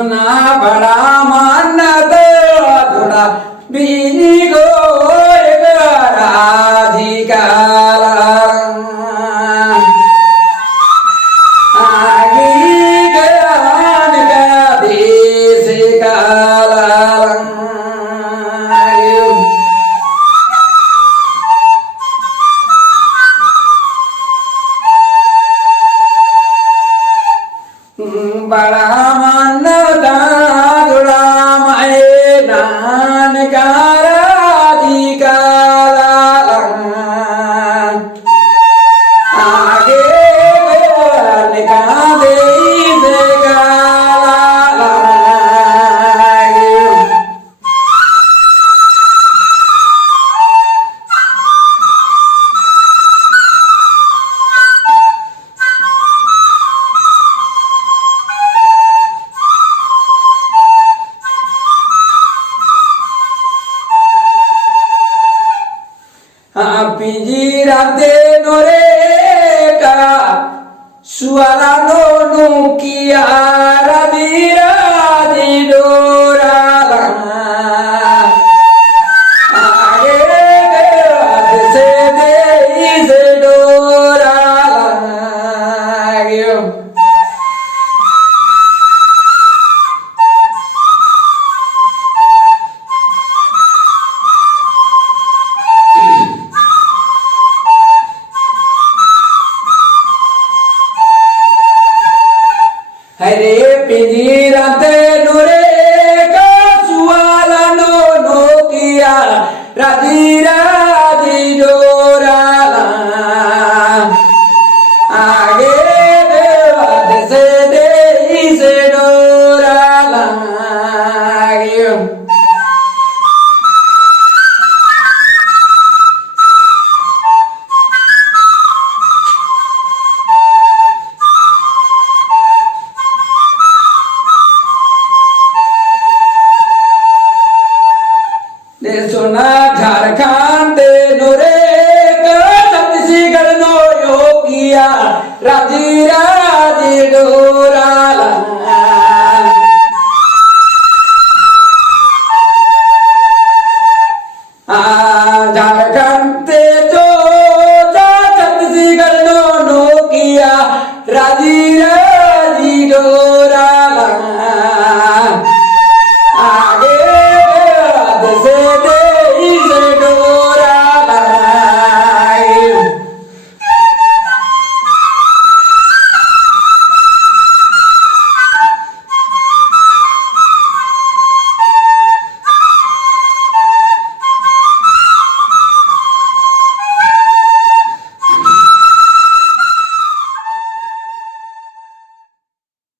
सुना बड़ा मानत थोड़ा बीजी को एक राधिकाला आगे ज्ञान का देश काला बड़ा मन दादुड़ा माए नान राधिकाला आगे ज्ञान का देश काला पिंजीराते नोरे का सुआला नो किया रबीरा दी डोरा आगे से दे से डोरा हरे पिंजी